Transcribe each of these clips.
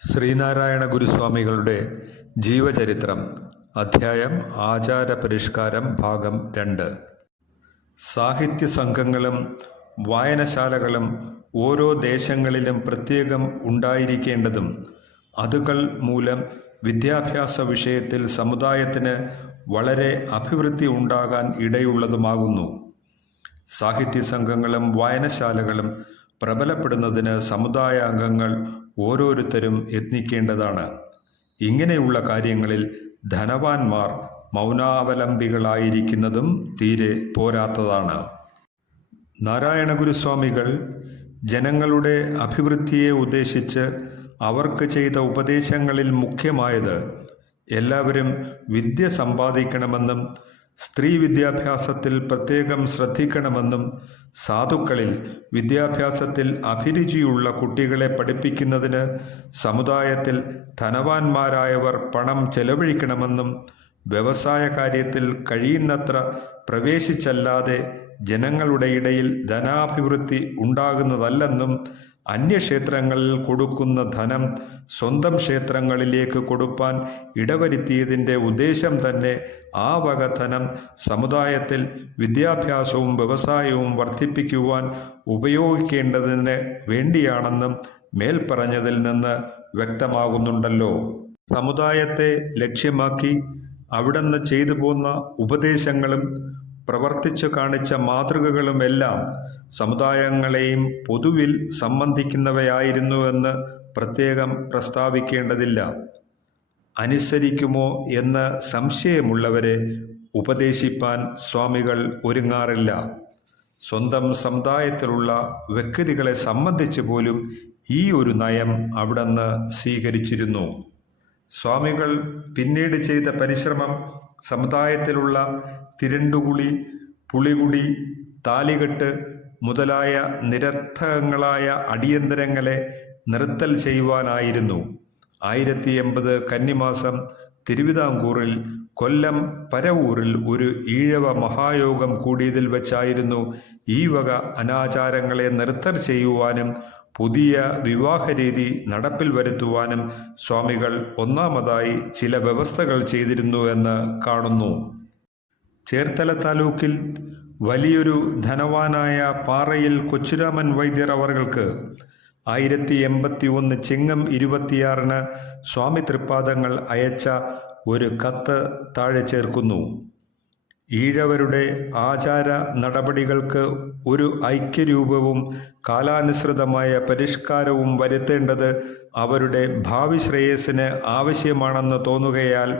ശ്രീനാരായണ ഗുരുസ്വാമികളുടെ ജീവചരിത്രം അധ്യായം ആചാരപരിഷ്കാരം ഭാഗം 2. സാഹിത്യ സംഘങ്ങളും വായനശാലകളും ഓരോ ദേശങ്ങളിലും പ്രത്യേകം ഉണ്ടായിരിക്കേണ്ടതും അതുകൾ മൂലം വിദ്യാഭ്യാസ വിഷയത്തിൽ സമുദായത്തിന് വളരെ അഭിവൃദ്ധി ഉണ്ടാകാൻ ഇടയുള്ളതുമാകുന്നു. സാഹിത്യ സംഘങ്ങളും വായനശാലകളും പ്രബലപ്പെടുന്നതിന് സമുദായാംഗങ്ങൾ ഓരോരുത്തരും യത്നിക്കേണ്ടതാണ്. ഇങ്ങനെയുള്ള കാര്യങ്ങളിൽ ധനവാന്മാർ മൗനാവലംബികളായിരിക്കുന്നതും തീരെ പോരാത്തതാണ്. നാരായണ ഗുരുസ്വാമികൾ ജനങ്ങളുടെ അഭിവൃദ്ധിയെ ഉദ്ദേശിച്ച് അവർക്ക് ചെയ്ത ഉപദേശങ്ങളിൽ മുഖ്യമായത് എല്ലാവരും വിദ്യ സമ്പാദിക്കണമെന്നും സ്ത്രീ വിദ്യാഭ്യാസത്തിൽ പ്രത്യേകം ശ്രദ്ധിക്കണമെന്നും സാധുക്കളിൽ വിദ്യാഭ്യാസത്തിൽ അഭിരുചിയുള്ള കുട്ടികളെ പഠിപ്പിക്കുന്നതിന് സമുദായത്തിൽ ധനവാന്മാരായവർ പണം ചെലവഴിക്കണമെന്നും വ്യവസായ കാര്യത്തിൽ കഴിയുന്നത്ര പ്രവേശിച്ചല്ലാതെ ജനങ്ങളുടെ ഇടയിൽ ധനാഭിവൃദ്ധി ഉണ്ടാകുന്നതല്ലെന്നും അന്യക്ഷേത്രങ്ങളിൽ കൊടുക്കുന്ന ധനം സ്വന്തം ക്ഷേത്രങ്ങളിലേക്ക് കൊടുപ്പാൻ ഇടവരുത്തിയതിൻ്റെ ഉദ്ദേശം തന്നെ ആ വക ധനം സമുദായത്തിൽ വിദ്യാഭ്യാസവും വ്യവസായവും വർദ്ധിപ്പിക്കുവാൻ ഉപയോഗിക്കേണ്ടതിന് വേണ്ടിയാണെന്നും മേൽപ്പറഞ്ഞതിൽ നിന്ന് വ്യക്തമാകുന്നുണ്ടല്ലോ. സമുദായത്തെ ലക്ഷ്യമാക്കി അവിടുന്ന് ചെയ്തു പോന്ന ഉപദേശങ്ങളും പ്രവർത്തിച്ചു കാണിച്ച മാതൃകകളുമെല്ലാം സമുദായങ്ങളെയും പൊതുവിൽ സംബന്ധിക്കുന്നവയായിരുന്നുവെന്ന് പ്രത്യേകം പ്രസ്താവിക്കേണ്ടതില്ല. അനുസരിക്കുമോ എന്ന് സംശയമുള്ളവരെ ഉപദേശിപ്പാൻ സ്വാമികൾ ഒരുങ്ങാറില്ല. സ്വന്തം സമുദായത്തിലുള്ള വ്യക്തികളെ സംബന്ധിച്ച് പോലും ഈ ഒരു നയം അവിടുന്ന് സ്വീകരിച്ചിരുന്നു. സ്വാമികൾ പിന്നീട് ചെയ്ത പരിശ്രമം സമുദായത്തിലുള്ള തിരണ്ടുകുളി, പുളികുടി, താലികെട്ട് മുതലായ നിരർത്ഥകങ്ങളായ അടിയന്തരങ്ങളെ നിർത്തൽ ചെയ്യുവാനായിരുന്നു. 1080 കന്നിമാസം തിരുവിതാംകൂറിൽ കൊല്ലം പരവൂരിൽ ഒരു ഈഴവ മഹായോഗം കൂടിയതിൽ വെച്ചായിരുന്നു ഈ വക അനാചാരങ്ങളെ നിർത്തൽ ചെയ്യുവാനും പുതിയ വിവാഹരീതി നടപ്പിൽ വരുത്തുവാനും സ്വാമികൾ ഒന്നാമതായി ചില വ്യവസ്ഥകൾ ചെയ്തിരുന്നു എന്ന് കാണുന്നു. ചേർത്തല താലൂക്കിൽ വലിയൊരു ധനവാനായ പാറയിൽ കൊച്ചുരാമൻ വൈദ്യർ അവർക്ക് 1081 ചിങ്ങം 26 സ്വാമി തൃപ്പാദങ്ങൾ അയച്ച ഒരു കത്ത് താഴെ ചേർക്കുന്നു. ഈഴവരുടെ ആചാര നടപടികൾക്ക് ഒരു ഐക്യരൂപവും കാലാനുസൃതമായ പരിഷ്കാരവും വരുത്തേണ്ടത് അവരുടെ ഭാവി ശ്രേയസ്സിന് ആവശ്യമാണെന്ന് തോന്നുകയാൽ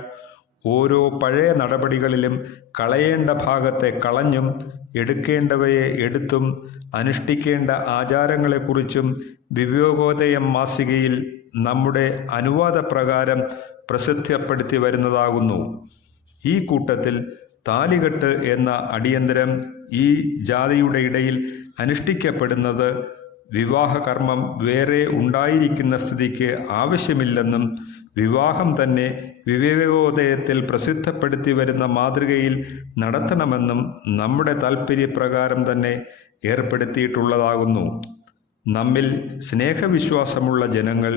ഓരോ പഴയ നടപടികളിലും കളയേണ്ട ഭാഗത്തെ കളഞ്ഞും എടുക്കേണ്ടവയെ എടുത്തും അനുഷ്ഠിക്കേണ്ട ആചാരങ്ങളെക്കുറിച്ചും വിവേകോദയം മാസികയിൽ നമ്മുടെ അനുവാദപ്രകാരം പ്രസിദ്ധപ്പെടുത്തി വരുന്നതാകുന്നു. ഈ കൂട്ടത്തിൽ താലികെട്ട് എന്ന അടിയന്തരം ഈ ജാതിയുടെ ഇടയിൽ അനുഷ്ഠിക്കപ്പെടുന്നത് വിവാഹകർമ്മം വേറെ ഉണ്ടായിരിക്കുന്ന സ്ഥിതിക്ക് ആവശ്യമില്ലെന്നും വിവാഹം തന്നെ വിവേകോദയത്തിൽ പ്രസിദ്ധപ്പെടുത്തി വരുന്ന മാതൃകയിൽ നടത്തണമെന്നും നമ്മുടെ താൽപ്പര്യപ്രകാരം തന്നെ ഏർപ്പെടുത്തിയിട്ടുള്ളതാകുന്നു. നമ്മിൽ സ്നേഹവിശ്വാസമുള്ള ജനങ്ങൾ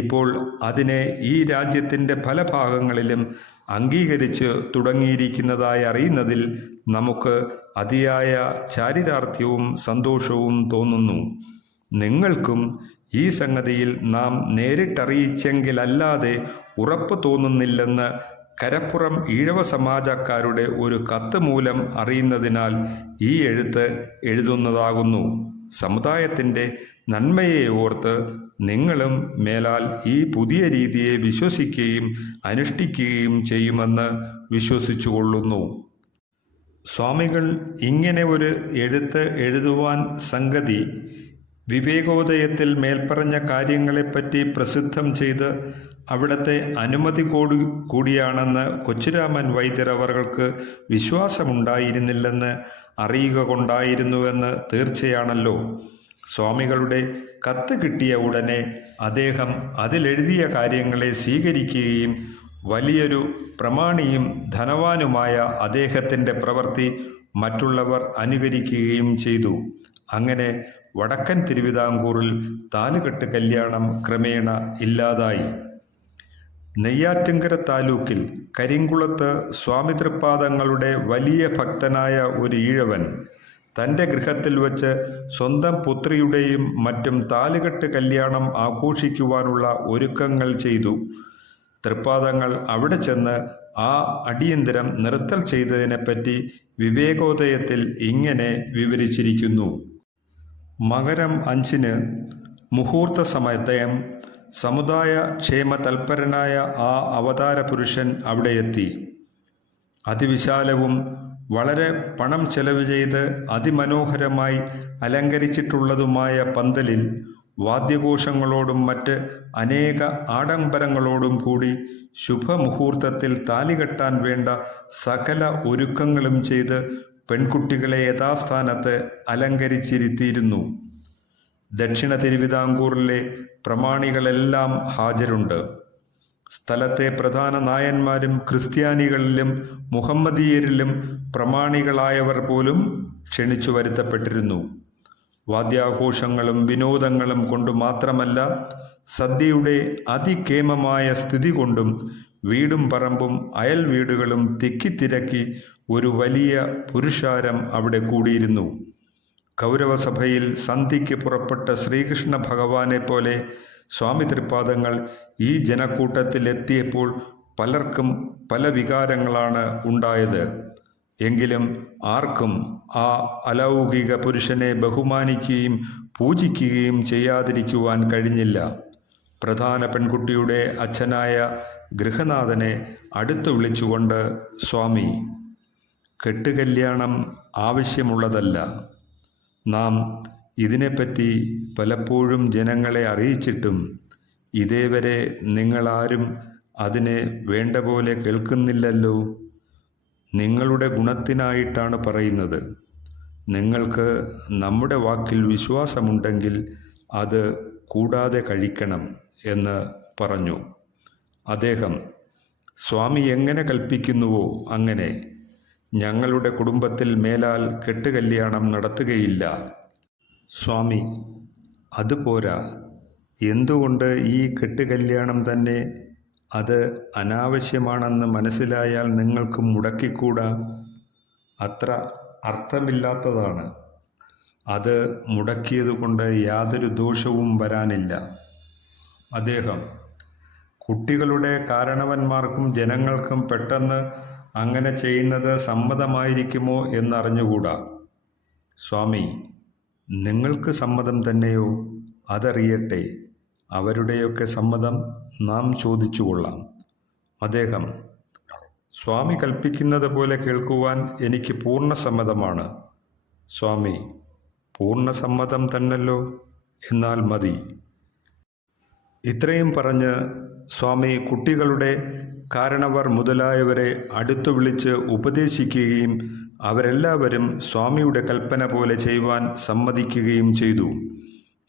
ഇപ്പോൾ അതിനെ ഈ രാജ്യത്തിൻ്റെ പല ഭാഗങ്ങളിലും അംഗീകരിച്ച് തുടങ്ങിയിരിക്കുന്നതായി അറിയുന്നതിൽ നമുക്ക് അതിയായ ചാരിതാർത്ഥ്യവും സന്തോഷവും തോന്നുന്നു. നിങ്ങൾക്കും ഈ സംഗതിയിൽ നാം നേരിട്ടറിയിച്ചെങ്കിലല്ലാതെ ഉറപ്പ് തോന്നുന്നില്ലെന്ന് കരപ്പുറം ഈഴവ സമാജക്കാരുടെ ഒരു കത്ത് മൂലം അറിയുന്നതിനാൽ ഈ എഴുത്ത് എഴുതുന്നതാകുന്നു. സമുദായത്തിൻ്റെ നന്മയെ ഓർത്ത് നിങ്ങളും മേലാൽ ഈ പുതിയ രീതിയെ വിശ്വസിക്കുകയും അനുഷ്ഠിക്കുകയും ചെയ്യുമെന്ന് വിശ്വസിച്ചുകൊള്ളുന്നു. സ്വാമികൾ ഇങ്ങനെ ഒരു എഴുത്ത് എഴുതുവാൻ സംഗതി വിവേകോദയത്തിൽ മേൽപ്പറഞ്ഞ കാര്യങ്ങളെപ്പറ്റി പ്രസിദ്ധം ചെയ്ത് അവിടുത്തെ അനുമതി കൂടിയാണെന്ന് കൊച്ചുരാമൻ വൈദ്യർ അവർക്ക് വിശ്വാസമുണ്ടായിരുന്നില്ലെന്ന് അറിയുക കൊണ്ടായിരുന്നുവെന്ന് തീർച്ചയാണല്ലോ. സ്വാമികളുടെ കത്ത് കിട്ടിയ ഉടനെ അദ്ദേഹം അതിലെഴുതിയ കാര്യങ്ങളെ സ്വീകരിക്കുകയും വലിയൊരു പ്രമാണിയും ധനവാനുമായ അദ്ദേഹത്തിൻ്റെ പ്രവൃത്തി മറ്റുള്ളവർ അനുകരിക്കുകയും ചെയ്തു. അങ്ങനെ വടക്കൻ തിരുവിതാംകൂറിൽ താലുകെട്ട് കല്യാണം ക്രമേണ ഇല്ലാതായി. നെയ്യാറ്റിൻകര താലൂക്കിൽ കരിങ്കുളത്ത് സ്വാമി തൃപ്പാദങ്ങളുടെ വലിയ ഭക്തനായ ഒരു ഈഴവൻ തൻ്റെ ഗൃഹത്തിൽ വച്ച് സ്വന്തം പുത്രിയുടെയും മറ്റും താലുകെട്ട് കല്യാണം ആഘോഷിക്കുവാനുള്ള ഒരുക്കങ്ങൾ ചെയ്തു. തൃപ്പാദങ്ങൾ അവിടെ ചെന്ന് ആ അടിയന്തരം നിർത്തൽ ചെയ്തതിനെപ്പറ്റി വിവേകോദയത്തിൽ ഇങ്ങനെ വിവരിച്ചിരിക്കുന്നു. മകരം 5-ന് മുഹൂർത്ത സമയത്തയം സമുദായ ക്ഷേമ തൽപരനായ ആ അവതാര പുരുഷൻ അവിടെ എത്തി. അതിവിശാലവും വളരെ പണം ചെലവ് ചെയ്ത് അതിമനോഹരമായി അലങ്കരിച്ചിട്ടുള്ളതുമായ പന്തലിൽ വാദ്യഘോഷങ്ങളോടും മറ്റ് അനേക ആഡംബരങ്ങളോടും കൂടി ശുഭമുഹൂർത്തത്തിൽ താലികെട്ടാൻ വേണ്ട സകല ഒരുക്കങ്ങളും ചെയ്ത് പെൺകുട്ടികളെ യഥാസ്ഥാനത്ത് അലങ്കരിച്ചിരുത്തിയിരുന്നു. ദക്ഷിണ തിരുവിതാംകൂറിലെ പ്രമാണികളെല്ലാം ഹാജരുണ്ട്. സ്ഥലത്തെ പ്രധാന നായന്മാരും ക്രിസ്ത്യാനികളിലും മുഹമ്മദീയരിലും പ്രമാണികളായവർ പോലും ക്ഷണിച്ചു വരുത്തപ്പെട്ടിരുന്നു. വാദ്യാഘോഷങ്ങളും വിനോദങ്ങളും കൊണ്ട് മാത്രമല്ല, സദ്യയുടെ അതികേമമായ സ്ഥിതി കൊണ്ടും വീടും പറമ്പും അയൽ വീടുകളും തിക്കിത്തിരക്കി ഒരു വലിയ പുരുഷാരം അവിടെ കൂടിയിരുന്നു. കൗരവസഭയിൽ സന്ധിക്ക് പുറപ്പെട്ട ശ്രീകൃഷ്ണ ഭഗവാനെ പോലെ സ്വാമി തൃപ്പാദങ്ങൾ ഈ ജനക്കൂട്ടത്തിൽ എത്തിയപ്പോൾ പലർക്കും പല വികാരങ്ങളാണ് ഉണ്ടായത്. എങ്കിലും ആർക്കും ആ അലൗകിക പുരുഷനെ ബഹുമാനിക്കുകയും പൂജിക്കുകയും ചെയ്യാതിരിക്കുവാൻ കഴിഞ്ഞില്ല. പ്രധാന പെൺകുട്ടിയുടെ അച്ഛനായ ഗൃഹനാഥനെ അടുത്തു വിളിച്ചുകൊണ്ട്, സ്വാമി, കെട്ടുകല്യാണം ആവശ്യമുള്ളതല്ല. നാം ഇതിനെപ്പറ്റി പലപ്പോഴും ജനങ്ങളെ അറിയിച്ചിട്ടും ഇതേവരെ നിങ്ങളാരും അതിനെ വേണ്ട പോലെ കേൾക്കുന്നില്ലല്ലോ. നിങ്ങളുടെ ഗുണത്തിനായിട്ടാണ് പറയുന്നത്. നിങ്ങൾക്ക് നമ്മുടെ വാക്കിൽ വിശ്വാസമുണ്ടെങ്കിൽ അത് കൂടാതെ കഴിക്കണം എന്ന് പറഞ്ഞു. അദ്ദേഹം, സ്വാമി എങ്ങനെ കൽപ്പിക്കുന്നുവോ അങ്ങനെ. ഞങ്ങളുടെ കുടുംബത്തിൽ മേലാൽ കെട്ടുകല്യാണം നടത്തുകയില്ല. സ്വാമി, അതുപോരാ. എന്തുകൊണ്ട് ഈ കെട്ടുകല്യാണം തന്നെ അത് അനാവശ്യമാണെന്ന് മനസ്സിലായാൽ നിങ്ങൾക്ക് മുടക്കിക്കൂടാ? അത്ര അർത്ഥമില്ലാത്തതാണ്. അത് മുടക്കിയതുകൊണ്ട് യാതൊരു ദോഷവും വരാനില്ല. അദ്ദേഹം, കുട്ടികളുടെ കാരണവന്മാർക്കും ജനങ്ങൾക്കും പെട്ടെന്ന് അങ്ങനെ ചെയ്യുന്നത് സമ്മതമായിരിക്കുമോ എന്നറിഞ്ഞുകൂടാ. സ്വാമി, നിങ്ങൾക്ക് സമ്മതം തന്നെയോ? അതറിയട്ടെ. അവരുടെയൊക്കെ സമ്മതം നാം ചോദിച്ചുകൊള്ളാം. അദ്ദേഹം, സ്വാമി കൽപ്പിക്കുന്നത് പോലെ കേൾക്കുവാൻ എനിക്ക് പൂർണ്ണ സമ്മതമാണ്. സ്വാമി, പൂർണ്ണ സമ്മതം തന്നല്ലോ, എന്നാൽ മതി. ഇത്രയും പറഞ്ഞ് സ്വാമി കുട്ടികളുടെ കാരണവർ മുതലായവരെ അടുത്തു വിളിച്ച് ഉപദേശിക്കുകയും അവരെല്ലാവരും സ്വാമിയുടെ കൽപ്പന പോലെ ചെയ്യുവാൻ സമ്മതിക്കുകയും ചെയ്തു.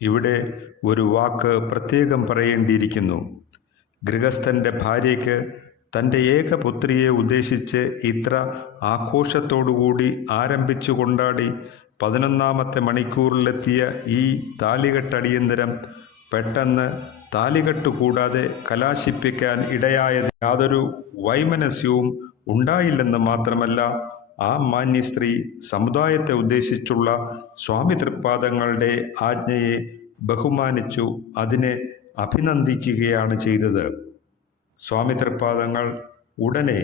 ഇവിടെ ഒരു വാക്ക് പ്രത്യേകം പറയേണ്ടിയിരിക്കുന്നു. ഗൃഹസ്ഥൻ്റെ ഭാര്യയ്ക്ക് തൻ്റെ ഏകപുത്രിയെ ഉദ്ദേശിച്ച് ഇത്ര ആഘോഷത്തോടുകൂടി ആരംഭിച്ചു കൊണ്ടാടി 11ാമത്തെ മണിക്കൂറിലെത്തിയ ഈ താലികെട്ടടിയന്തരം പെട്ടെന്ന് താലികെട്ട് കൂടാതെ കലാശിപ്പിക്കാൻ ഇടയായത് യാതൊരു വൈമനസ്യവും ഉണ്ടായില്ലെന്ന് മാത്രമല്ല, ആ മാന്യസ്ത്രീ സമുദായത്തെ ഉദ്ദേശിച്ചുള്ള സ്വാമി തൃപ്പാദങ്ങളുടെ ആജ്ഞയെ ബഹുമാനിച്ചു അതിനെ അഭിനന്ദിക്കുകയാണ് ചെയ്തത്. സ്വാമി തൃപ്പാദങ്ങൾ ഉടനെ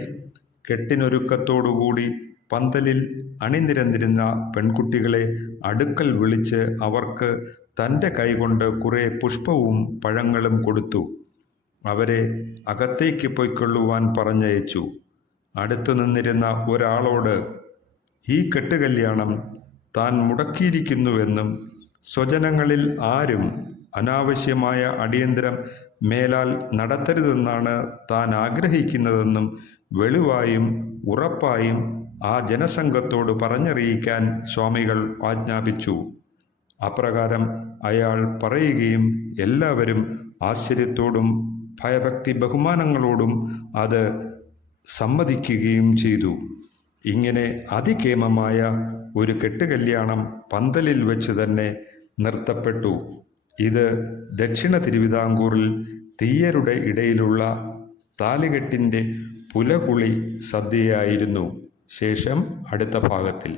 കെട്ടിനൊരുക്കത്തോടുകൂടി പന്തലിൽ അണിനിരന്നിരുന്ന പെൺകുട്ടികളെ അടുക്കൽ വിളിച്ച് അവർക്ക് തൻ്റെ കൈകൊണ്ട് കുറേ പുഷ്പവും പഴങ്ങളും കൊടുത്തു. അവരെ അകത്തേക്ക് പൊയ്ക്കൊള്ളുവാൻ പറഞ്ഞയച്ചു. അടുത്തു നിന്നിരുന്ന ഒരാളോട് ഈ കെട്ടുകല്യാണം താൻ മുടക്കിയിരിക്കുന്നുവെന്നും സ്വജനങ്ങളിൽ ആരും അനാവശ്യമായ അടിയന്തരം മേലാൽ നടത്തരുതെന്നാണ് താൻ ആഗ്രഹിക്കുന്നതെന്നും വെളിവായും ഉറപ്പായും ആ ജനസംഘത്തോട് പറഞ്ഞറിയിക്കാൻ സ്വാമികൾ ആജ്ഞാപിച്ചു. അപ്രകാരം അയാൾ പറയുകയും എല്ലാവരും ആശ്ചര്യത്തോടും ഭയഭക്തി ബഹുമാനങ്ങളോടും അത് സമ്മതിക്കുകയും ചെയ്തു. ഇങ്ങനെ അതികേമമായ ഒരു കെട്ടുകല്യാണം പന്തലിൽ വെച്ച് തന്നെ നിർത്തപ്പെട്ടു. ഇത് ദക്ഷിണ തിരുവിതാംകൂറിൽ തീയരുടെ ഇടയിലുള്ള താലികെട്ടിൻ്റെ പുലകുളി സദ്യയായിരുന്നു. ശേഷം അടുത്ത ഭാഗത്തിൽ.